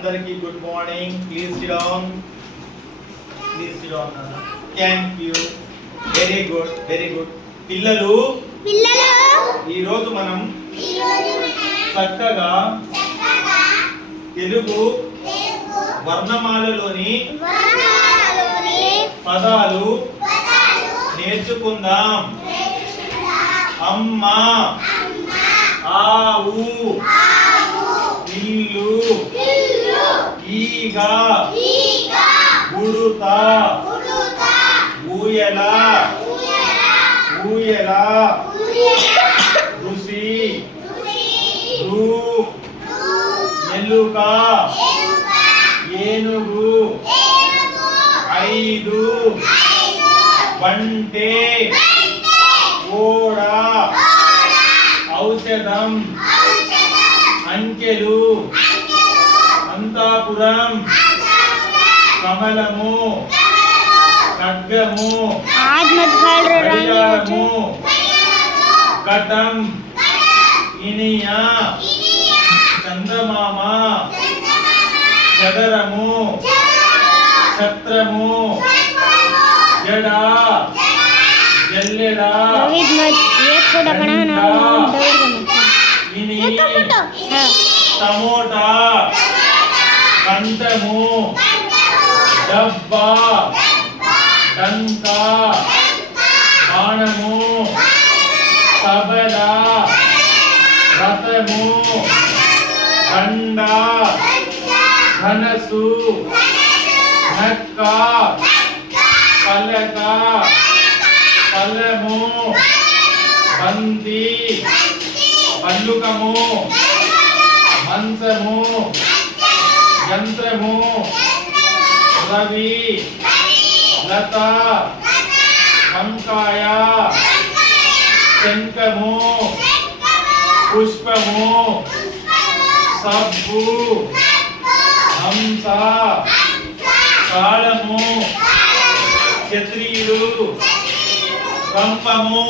అందరికీ good morning. Please SIT down. Thank you. Very good, very good. పిల్లలు ఈ రోజు మనం చక్కగా తెలుగు వర్ణమాలలోని పదాలు నేర్చుకుందాం. అమ్మ, ఆవు, ఇల్లు, ఈగ, ఉడుత, ఊయల, ఊయల, ఋషి, రు, ఎలుక, ఏనుగు, ఐదు, వంటె, ఓడ, ఔషధం, అంకెలు, అంతాపురం, కమలము, ఖడ్గము, గడియారము, ఘటం, ఇనియ, చందమామ, చదరము, ఛత్రము, జడ, జల్లెడ, టమోటా, కంఠము, డబ్బా, డంక, బాణము, తబల, రథము, దండ, ధనసు, నక్క, పలక, పలము, బంతి, పల్లుకము, మంచము, యంత్రము, రవి, లత, వంకాయ, శంఖము, పుష్పము, సబ్బు, హంస, కాళము, క్షత్రియుడు, కంపము.